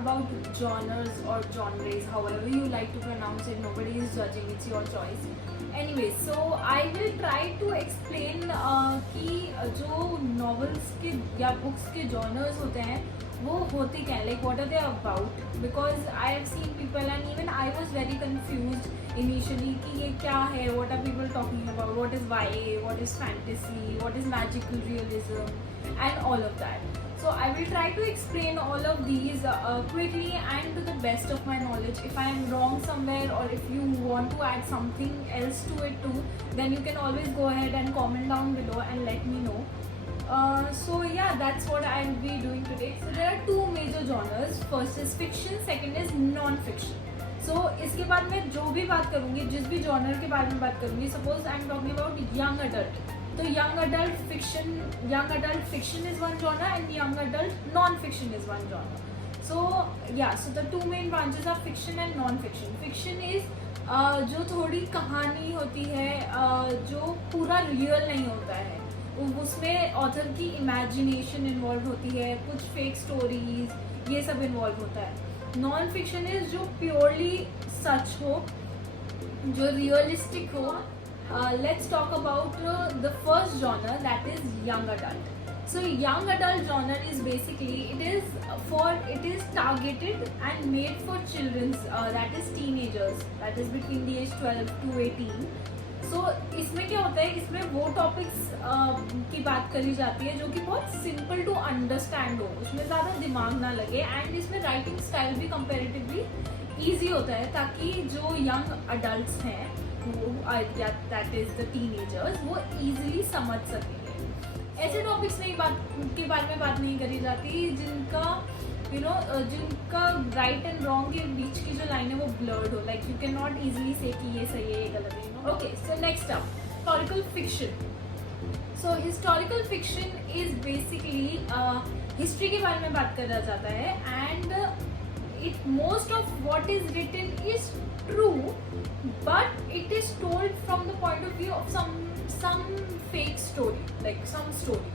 about genres or genres, however you like to pronounce it. Nobody is judging, it's your choice. Anyway, so I will try to explain कि जो novels के या books के genres होते हैं वो होते क्या है, like what are they about, because I have seen people and even I was very confused initially कि ये क्या है, what are people talking about, what is YA, what is fantasy, what is magical realism and all of that. So I will try to explain all of these quickly and to the best of my knowledge. If I am wrong somewhere or if you want to add something else to it too, then you can always go ahead and comment down below and let me know. So yeah, that's what I will be doing today. So there are two major genres. First is fiction, second is non-fiction. So इसके बाद मैं जो भी बात करूँगी, जिस भी genre के बारे में बात करूँगी, suppose I am talking about young adult. So young adult fiction is one genre and young adult non-fiction is one genre. So yeah, so the two main branches are fiction and non-fiction. Fiction is जो थोड़ी कहानी होती है, जो पूरा real नहीं होता है, उसमें ऑथर की इमेजिनेशन इन्वॉल्व होती है, कुछ फेक स्टोरीज ये सब इन्वॉल्व होता है. नॉन फिक्शन इज जो प्योरली सच हो, जो रियलिस्टिक हो. Let's talk about the first genre, that is young adult. So young adult genre is basically it is targeted and made for children's, that is teenagers, that is between the age 12 to 18. So इसमें क्या होता है, इसमें वो topics की बात करी जाती है जो कि बहुत सिंपल टू अंडरस्टैंड हो, उसमें ज़्यादा दिमाग ना लगे, एंड इसमें राइटिंग स्टाइल भी कंपेरेटिवली ईजी होता है ताकि जो यंग अडल्ट हैं, that is the teenagers, वो easily समझ सकेंगे. ऐसे टॉपिक्स के बारे में बात नहीं करी जाती जिनका जिनका राइट एंड रॉन्ग के बीच की जो लाइन है वो ब्लर्ड हो, like you can not easily से कि ये सही है ये गलत है. Okay, so next up historical fiction. So historical fiction is basically history के बारे में बात करा जाता है, and it most of what is written is true, but it is told from the point of view of some fake story, like some story.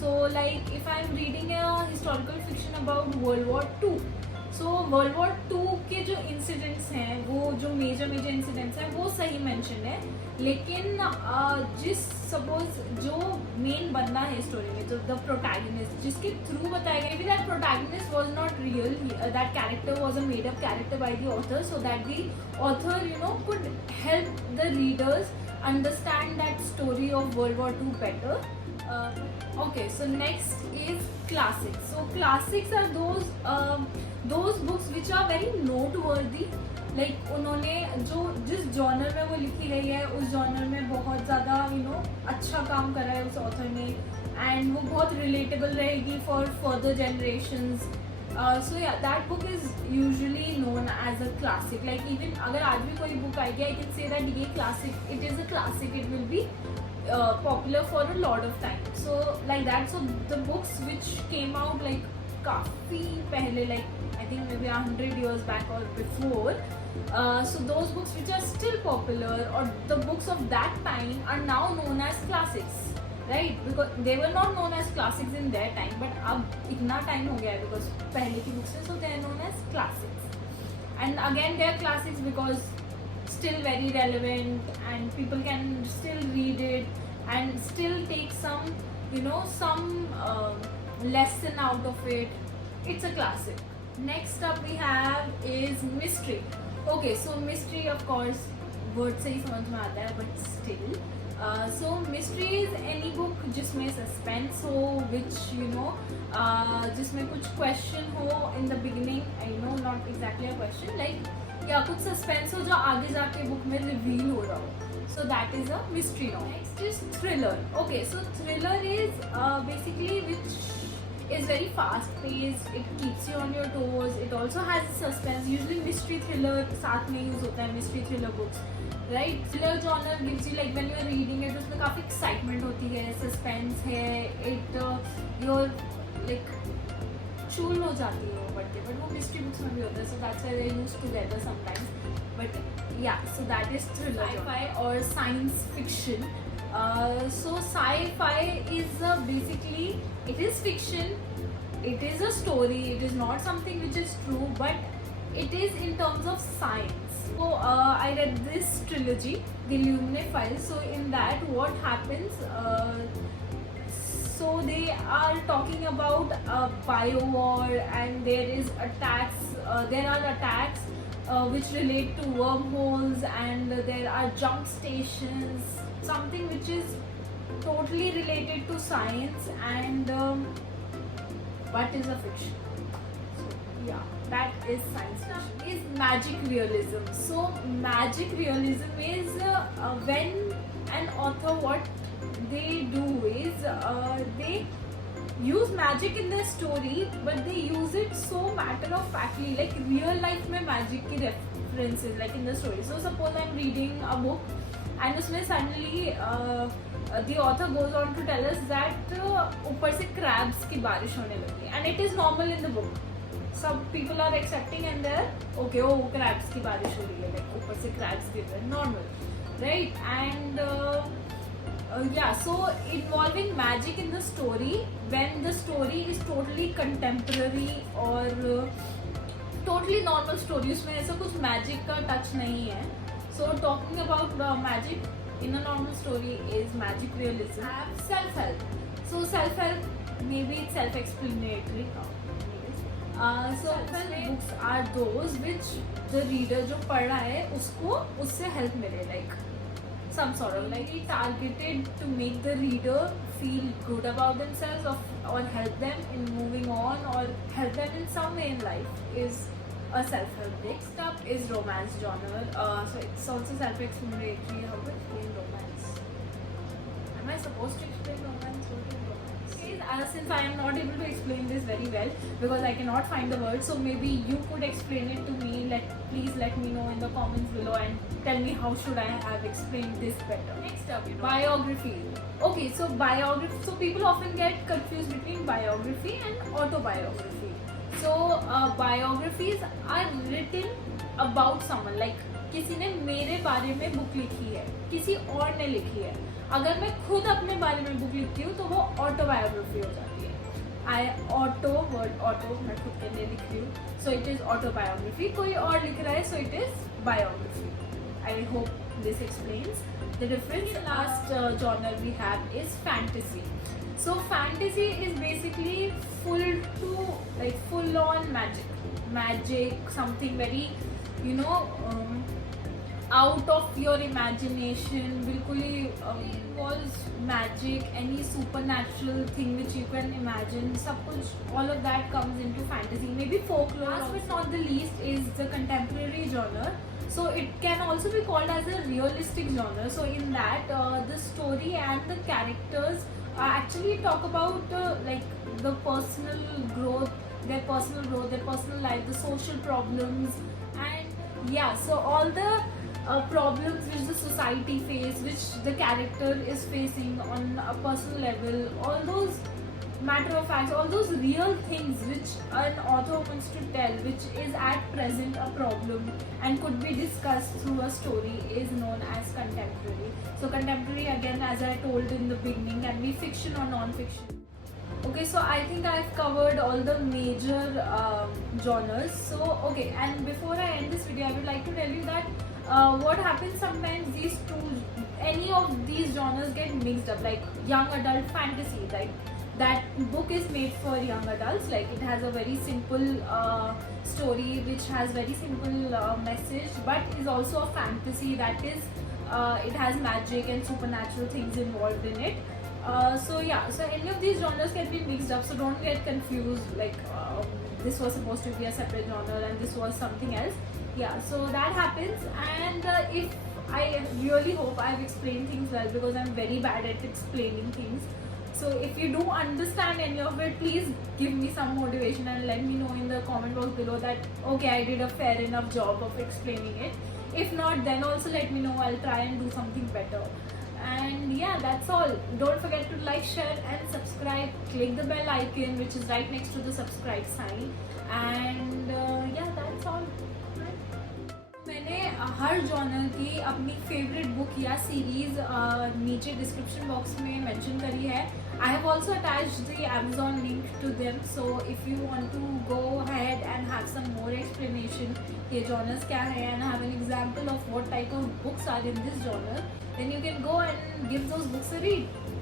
So like if I am reading a historical fiction about World War II, so World War II के जो incidents हैं, वो जो major incidents हैं वो सही mention है, लेकिन suppose जो main बंदा है स्टोरी में, जो the protagonist जिसके थ्रू बताया गया, maybe that protagonist was not real, that character was a made up character by the author, so that the author could help the readers understand that story of World War II better. Okay, so next is classics. So classics are those books which are very noteworthy, like उन्होंने जिस genre में वो लिखी गई है उस genre में बहुत ज़्यादा अच्छा काम करा है उस ऑथर ने, एंड वो बहुत रिलेटेबल रहेगी for further generations. So yeah, that book is usually known as a classic. Like even अगर आज भी कोई book आएगी, I can say that ये classic, it is a classic, it will be popular for a lot of time. So like that. So the books which came out like काफ़ी पहले, like I think maybe 100 years back or before, so those books which are still popular, or the books of that time, are now known as classics, right? Because they were not known as classics in their time, but अब इतना time हो गया है because पहले की books हैं, so they are known as classics. And again they are classics because still very relevant and people can still read it and still take some lesson out of it. It's a classic. Next up we have is mystery. Okay, so mystery of course word से ही समझ में आता है, but still so mystery is any book जिसमें suspense हो, which जिसमें कुछ question हो in the beginning, not exactly a question, like या कुछ सस्पेंस हो जो आगे जाके बुक में रिवील हो रहा हो, so that is a mystery novel. Next is thriller. Okay, so thriller is basically which is very fast paced, it keeps you on your toes, it also has suspense. Usually mystery thriller साथ में use होता है, mystery thriller books, right? Thriller genre gives you like when you are reading it, उसमें काफ़ी excitement होती है, suspense है, it you're like चूल हो जाती है वो पढ़ के, बट वो मिस्ट्री बुक्स में भी होता है, so that's why they use together sometimes. But yeah, so that is thriller, sci-fi or science fiction. So sci-fi is basically it is fiction it is a story, it is not something which is true, but it is in terms of science. So I read this trilogy, the Illuminae Files. So in that, what happens, so they are talking about bio war, and there are attacks which relate to wormholes, and there are jump stations, something which is totally related to science, and but is a fiction. So yeah, that is science fiction. Is magic realism. So magic realism is when an author, what they do is they use magic in their story, but they use it so matter of factly, like real life में magic की references like in the story. So suppose I'm reading a book, and उसमें suddenly the author goes on to tell us that ऊपर से crabs की बारिश होने लगी, and it is normal in the book. Some people are accepting and they're okay, oh crabs की बारिश हो रही है, like ऊपर से crabs गिर रहे हैं, normal, right? And yeah, so involving magic in the story when the story is totally contemporary or totally normal story, उसमें ऐसा कुछ magic का touch नहीं है. So talking about magic in a normal story is magic realism. Self-help. So self-help, maybe it's self-explanatory. So self-help books are those which the reader जो पढ़ रहा है उसको उससे help मिले, like some sort of like targeted to make the reader feel good about themselves, or help them in moving on, or help them in some way in life, is a self-help book. Next up is romance genre. So it's also self-explanatory. How to explain romance? Am I supposed to explain romance? What is romance? Since I am not able to explain this very well because I cannot find the word, so maybe you could explain it to me. Please let me know in the comments below and tell me how should I have explained this better. Next up, biography. Okay, so biography. So people often get confused between biography and autobiography. So biographies are written about someone, like किसी ने मेरे बारे में book लिखी है, किसी और ने लिखी है. अगर मैं खुद अपने बारे में बुक लिखती हूँ तो वो ऑटोबायोग्राफी हो जाती है. वर्ड ऑटो मैं खुद के लिए लिख रही हूँ, सो इट इज ऑटोबायोग्राफी. कोई और लिख रहा है, so it is biography. I hope this explains the difference. Last genre we have is fantasy. So fantasy is basically full on magic, something very, out of your imagination, बिल्कुल involves magic, any supernatural thing which you can imagine, सब कुछ, all of that comes into fantasy. Maybe folklore. Last but not the least is the contemporary genre. So it can also be called as a realistic genre. So in that, the story and the characters actually talk about the personal growth, their personal life, the social problems, and yeah, so all the problems which the society face, which the character is facing on a personal level, all those matter of facts, all those real things which an author wants to tell, which is at present a problem and could be discussed through a story, is known as contemporary. So contemporary, again, as I told in the beginning, can be fiction or non-fiction. Okay, so I think I've covered all the major genres. So okay, and before I end this video, I would like to tell you that what happens sometimes, any of these genres get mixed up, like young adult fantasy, like that book is made for young adults, like it has a very simple story which has very simple message, but is also a fantasy, that is it has magic and supernatural things involved in it. So yeah, so any of these genres can be mixed up, so don't get confused, like this was supposed to be a separate genre and this was something else. Yeah, so that happens, and if I really hope I've explained things well, because I'm very bad at explaining things. So if you do understand any of it, please give me some motivation and let me know in the comment box below that okay, I did a fair enough job of explaining it. If not, then also let me know, I'll try and do something better. And yeah, that's all. Don't forget to like, share and subscribe. Click the bell icon which is right next to the subscribe sign. And yeah, that's all. मैंने हर genre की अपनी favourite book या series नीचे description box में mention करी है. I have also attached the Amazon link to them, so if you want to go ahead and have some more explanation ये genres क्या है and have an example of what type of books are in this genre, then you can go and give those books a read.